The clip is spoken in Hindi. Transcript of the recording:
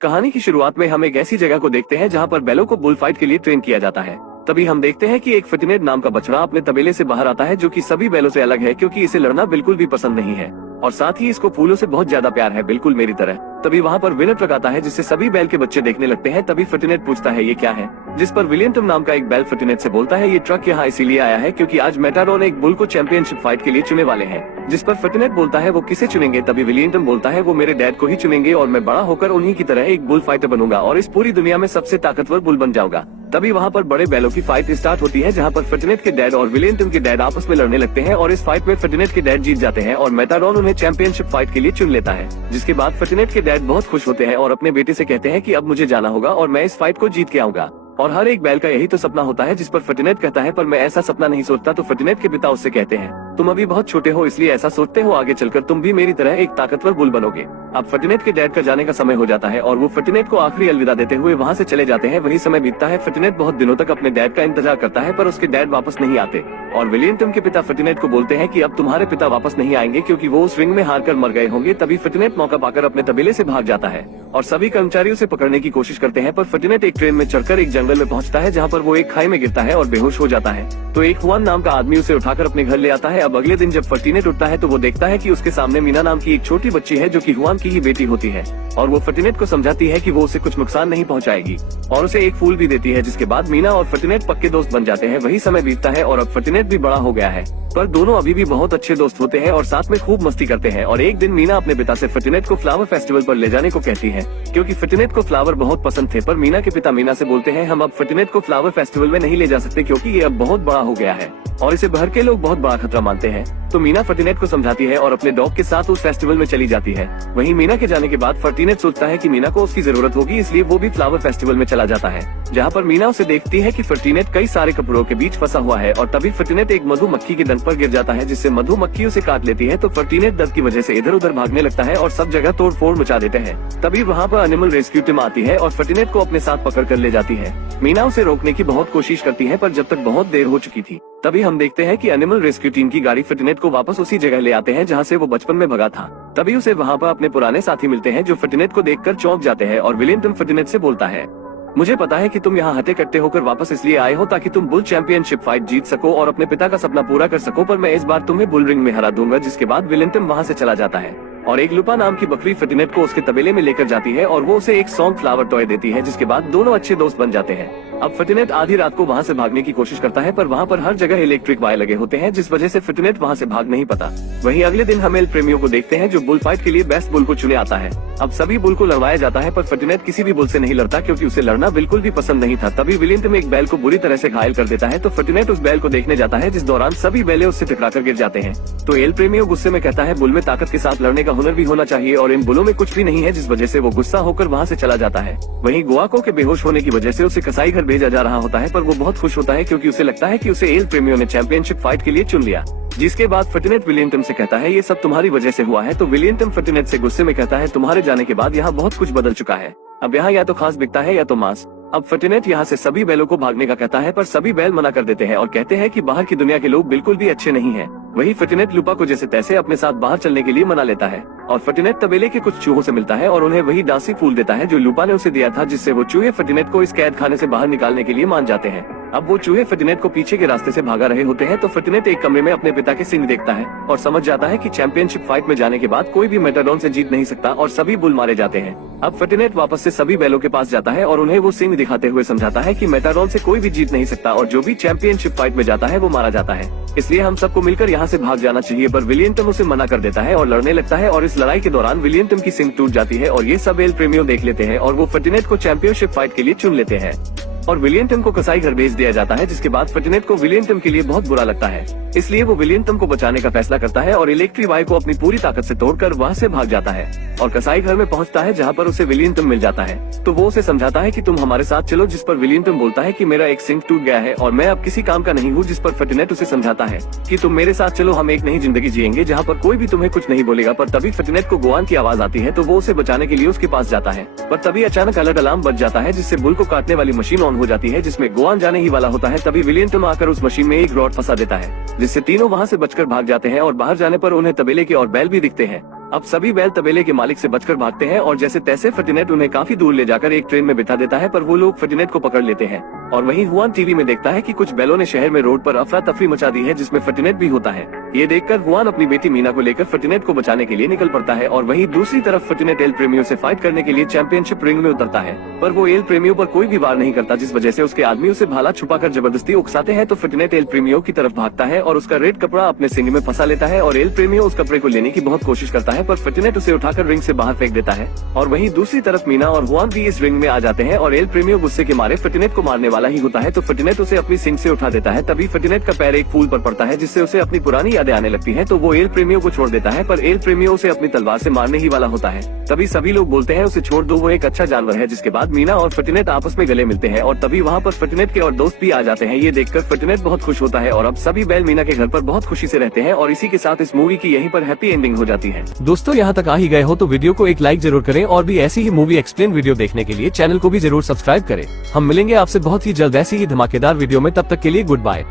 कहानी की शुरुआत में हम एक ऐसी जगह को देखते हैं जहाँ पर बैलों को बुल फाइट के लिए ट्रेन किया जाता है। तभी हम देखते हैं कि एक फटिनेट नाम का बछड़ा अपने तबेले से बाहर आता है, जो कि सभी बैलों से अलग है क्योंकि इसे लड़ना बिल्कुल भी पसंद नहीं है और साथ ही इसको फूलों से बहुत ज्यादा प्यार है, बिल्कुल मेरी तरह। तभी वहाँ पर विनर ट्रक आता है जिससे सभी बैल के बच्चे देखने लगते हैं। तभी फटिनेट पूछता है ये क्या है, जिस पर विलियम नाम का एक बैल फटिनेट से बोलता है ये ट्रक यहाँ इसीलिए आया है क्योंकि आज मेटाडोन एक बुल को चैंपियनशिप फाइट के लिए चुने वाले हैं। जिस पर फटिनेट बोलता है वो किसे चुनेंगे। तभी विलियम बोलता है वो मेरे डैड को ही चुनेंगे और मैं बड़ा होकर उन्हीं की तरह एक बुल फाइटर बनूंगा और इस पूरी दुनिया में सबसे ताकतवर बुल बन जाऊंगा। तभी वहाँ पर बड़े बैलों की फाइट स्टार्ट होती है जहाँ पर फटिनेट के डैड और विलियम के डैड आपस में लड़ने लगते हैं और इस फाइट में फटिनेट के डैड जीत जाते हैं और मेटाडोन उन्हें चैंपियनशिप फाइट के लिए चुन लेता है। जिसके बाद फटिनेट के डैड बहुत खुश होते हैं और अपने बेटे से कहते हैं कि अब मुझे जाना होगा और मैं इस फाइट को जीत के आऊंगा। और हर एक बैल का यही तो सपना होता है। जिस पर फटिनेट कहता है पर मैं ऐसा सपना नहीं सोचता। तो फटिनेट के पिता उससे कहते हैं तुम अभी बहुत छोटे हो इसलिए ऐसा सोचते हो, आगे चलकर तुम भी मेरी तरह एक ताकतवर बुल बनोगे। अब फटिनेट के डैड का जाने का समय हो जाता है और वो फटिनेट को आखिरी अलविदा देते हुए वहाँ से चले जाते हैं। वही समय बीतता है। फटिनेट बहुत दिनों तक अपने डैड का इंतजार करता है पर उसके डैड वापस नहीं आते और विलियम के पिता फटिनेट को बोलते हैं कि अब तुम्हारे पिता वापस नहीं आएंगे क्योंकि वो उस रिंग में हारकर मर गए होंगे। तभी फटिनेट मौका पाकर अपने तबेले से भाग जाता है और सभी कर्मचारी उसे पकड़ने की कोशिश करते हैं पर फटिनेट एक ट्रेन में चढ़कर एक जंगल में पहुंचता है जहां पर वो एक खाई में गिरता है और बेहोश हो जाता है। तो एक हुआन नाम का आदमी उसे उठाकर अपने घर ले आता है। अब अगले दिन जब फटिनेट उठता है तो वो देखता है कि उसके सामने मीना नाम की एक छोटी बच्ची है जो कि हुआन की ही बेटी होती है और वो फटिनेट को समझाती है कि वो उसे कुछ नुकसान नहीं पहुंचाएगी और उसे एक फूल भी देती है। जिसके बाद मीना और फटिनेट पक्के दोस्त बन जाते हैं। वही समय बीतता है और अब फटिनेट भी बड़ा हो गया है पर दोनों अभी भी बहुत अच्छे दोस्त होते हैं और साथ में खूब मस्ती करते हैं। और एक दिन मीना अपने पिता से फटिनेट को फ्लावर फेस्टिवल पर ले जाने को कहती है क्योंकि फटिनेट को फ्लावर बहुत पसंद थे। पर मीना के पिता मीना से बोलते हैं हम अब फटिनेट को फ्लावर फेस्टिवल में नहीं ले जा सकते क्योंकि ये अब बहुत बड़ा हो गया है और इसे भर के लोग बहुत बड़ा खतरा मानते हैं। तो मीना फटिनेट को समझाती है और अपने डॉग के साथ उस फेस्टिवल में चली जाती है। वहीं मीना के जाने के बाद फटिनेट सोचता है कि मीना को उसकी जरूरत होगी इसलिए वो भी फ्लावर फेस्टिवल में चला जाता है जहाँ पर मीना उसे देखती है कि फटिनेट कई सारे कपड़ों के बीच फंसा हुआ है और तभी फटिनेट एक मधुमक्खी के डंक पर गिर जाता है जिससे मधुमक्खी उसे काट लेती है। तो फटिनेट दर्द की वजह से इधर उधर भागने लगता है और सब जगह तोड़ फोड़ मचा देते हैं। तभी वहाँ पर एनिमल रेस्क्यू टीम आती है और फटिनेट को अपने साथ पकड़ कर ले जाती है। मीना उसे रोकने की बहुत कोशिश करती है पर जब तक बहुत देर हो चुकी थी। तभी हम देखते हैं कि एनिमल रेस्क्यू टीम की गाड़ी फटिनेट को वापस उसी जगह ले आते हैं जहां से वो बचपन में भगा था। तभी उसे वहां पर अपने पुराने साथी मिलते हैं जो फटिनेट को देखकर चौंक जाते हैं और विलियम फटिनेट से बोलता है मुझे पता है कि तुम यहाँ हटे कट्टे होकर वापस इसलिए आए हो ताकि तुम बुल चैंपियनशिप फाइट जीत सको और अपने पिता का सपना पूरा कर सको, पर मैं इस बार तुम्हें बुल रिंग में हरा दूंगा। जिसके बाद विलियम वहाँ से चला जाता है और एक लुपा नाम की बकरी फटिनेट को उसके तबेले में लेकर जाती है और वो उसे एक सॉन्ग फ्लावर टॉय देती है। जिसके बाद दोनों अच्छे दोस्त बन जाते हैं। अब फटिनेट आधी रात को वहाँ से भागने की कोशिश करता है पर वहाँ पर हर जगह इलेक्ट्रिक वायर लगे होते हैं जिस वजह से फटिनेट वहाँ से भाग नहीं पाता। वहीं अगले दिन हम एल प्रेमियों को देखते हैं जो बुल फाइट के लिए बेस्ट बुल को चुने आता है। अब सभी बुल को लड़वाया जाता है पर फटिनेट किसी भी बुल से नहीं लड़ता क्योंकि उसे लड़ना बिल्कुल भी पसंद नहीं था। तभी विलियम एक बैल को बुरी तरह से घायल कर देता है तो फटिनेट उस बैल को देखने जाता है जिस दौरान सभी बैले उससे टकराकर गिर जाते हैं। तो एल प्रेमियों गुस्से में कहता है बुल में ताकत के साथ लड़ने का हुनर भी होना चाहिए और इन बुलों में कुछ भी नहीं है, जिस वजह से वो गुस्सा होकर वहाँ से चला जाता है। वहीं गुआको के बेहोश होने की वजह से उसे कसाई घर भेजा जा रहा होता है पर वो बहुत खुश होता है क्योंकि उसे लगता है कि उसे एल प्रेमियों ने चैंपियनशिप फाइट के लिए चुन लिया। जिसके बाद फटिनेट विलियम से कहता है ये सब तुम्हारी वजह से हुआ है। तो विलियम फटिनेट से गुस्से में कहता है तुम्हारे जाने के बाद यहाँ बहुत कुछ बदल चुका है, अब यहाँ या तो खास बिकता है या तो मांस। अब फटिनेट यहाँ से सभी बैलों को भागने का कहता है पर सभी बैल मना कर देते हैं और कहते हैं कि बाहर की दुनिया के लोग बिल्कुल भी अच्छे नहीं हैं। वही फटिनेट लुपा को जैसे तैसे अपने साथ बाहर चलने के लिए मना लेता है और फटिनेट तबेले के कुछ चूहों से मिलता है और उन्हें वही डांसी फूल देता है जो लुपा ने उसे दिया था, जिससे वो चूहे फटिनेट को इस कैद खाने से बाहर निकालने के लिए मान जाते हैं। अब वो चूहे फटिनेट को पीछे के रास्ते से भागा रहे होते हैं तो फटिनेट एक कमरे में अपने पिता के सींग देखता है और समझ जाता है कि चैंपियनशिप फाइट में जाने के बाद कोई भी मेटाडोन से जीत नहीं सकता और सभी बुल मारे जाते हैं। अब फटिनेट वापस से सभी बैलों के पास जाता है और उन्हें वो सींग दिखाते हुए समझाता है कि मेटाडोन से कोई भी जीत नहीं सकता और जो भी चैंपियनशिप फाइट में जाता है वो मारा जाता है, इसलिए हम सबको मिलकर यहाँ से भाग जाना चाहिए। पर विलियम उसे मना कर देता है और लड़ने लगता है और इस लड़ाई के दौरान विलियम की सींग टूट जाती है और ये सब एल प्रेमियों देख लेते हैं और वो फटिनेट को चैंपियनशिप फाइट के लिए चुन लेते हैं और विलियम को कसाई घर भेज दिया जाता है। जिसके बाद फटिनेट को विलियम के लिए बहुत बुरा लगता है, इसलिए वो विलियम को बचाने का फैसला करता है और इलेक्ट्रिक वायर को अपनी पूरी ताकत से तोड़कर वहाँ से भाग जाता है और कसाई घर में पहुँचता है जहाँ पर उसे विलियम मिल जाता है। तो वो उसे समझाता है कि तुम हमारे साथ चलो, जिस पर विलियम बोलता है कि मेरा एक सिंग टूट गया है और मैं अब किसी काम का नहीं हूँ। जिस पर फटिनेट उसे समझाता है कि तुम मेरे साथ चलो, हम एक नई जिंदगी जिएंगे जहाँ पर कोई भी तुम्हें कुछ नहीं बोलेगा। पर तभी फटिनेट को गोआन की आवाज आती है तो वो उसे बचाने के लिए उसके पास जाता है पर तभी अचानक अलर्ट अलार्म बज जाता है जिससे बुल को काटने वाली मशीन ऑन हो जाती है जिसमें गोआन जाने ही वाला होता है। तभी विलियम आकर उस मशीन में एक रॉड फंसा देता है जिससे तीनों वहाँ से बचकर भाग जाते हैं और बाहर जाने पर उन्हें तबेले के और बैल भी दिखते हैं। अब सभी बैल तबेले के मालिक से बचकर भागते हैं और जैसे तैसे फर्टिनेट उन्हें काफी दूर ले जाकर एक ट्रेन में बिठा देता है, पर वो लोग फर्टिनेट को पकड़ लेते हैं। और वहीं हुआन टीवी में देखता है कि कुछ बैलों ने शहर में रोड पर अफरा तफरी मचा दी है, जिसमें फर्टिनेट भी होता है। ये देखकर हुआन अपनी बेटी मीना को लेकर फर्टिनेट को बचाने के लिए निकल पड़ता है और वहीं दूसरी तरफ फर्टिनेट एल प्रेमियो से फाइट करने के लिए चैंपियनशिप रिंग में उतरता है, पर वो एल प्रेमियो पर कोई भी वार नहीं करता, जिस वजह से उसके आदमी उसे भाला छुपाकर जबरदस्ती उकसाते हैं। तो फर्टिनेट एल प्रेमियो की तरफ भागता है और उसका रेड कपड़ा अपने सिंग में फंसा लेता है और एल प्रेमियो उस कपड़े को लेने की बहुत कोशिश करता है, पर फर्टिनेट उसे उठाकर रिंग से बाहर फेंक देता है। और वहीं दूसरी तरफ मीना और हुआन भी इस रिंग में आ जाते हैं और एल प्रेमियो गुस्से के मारे फर्टिनेट को मारने वाला ही होता है, तो फर्टिनेट उसे अपनी सिंग से उठा देता है। तभी फर्टिनेट का पैर एक फूल पर पड़ता है, जिससे उसे अपनी पुरानी यादें आने लगती हैं, तो वो एल प्रेमियो को छोड़ देता है, पर एल प्रेमियो उसे अपनी तलवार से मारने ही वाला होता है। तभी सभी लोग बोलते हैं उसे छोड़ दो, वो एक अच्छा जानवर है। जिसके बाद मीना और फर्टिनेट आपस में गले मिलते हैं और तभी वहाँ पर फर्टिनेट के और दोस्त भी आ जाते हैं। ये देखकर फर्टिनेट बहुत खुश होता है और अब सभी बैल मीना के घर पर बहुत खुशी से रहते हैं और इसी के साथ इस मूवी की यहीं पर हैप्पी एंडिंग हो जाती है। दोस्तों, यहाँ तक आ ही गए हो तो वीडियो को एक लाइक जरूर करें और भी ऐसी ही मूवी एक्सप्लेन वीडियो देखने के लिए चैनल को भी जरूर सब्सक्राइब करें। हम मिलेंगे आपसे बहुत ही जल्द ऐसी ही धमाकेदार वीडियो में, तब तक के लिए गुड बाय।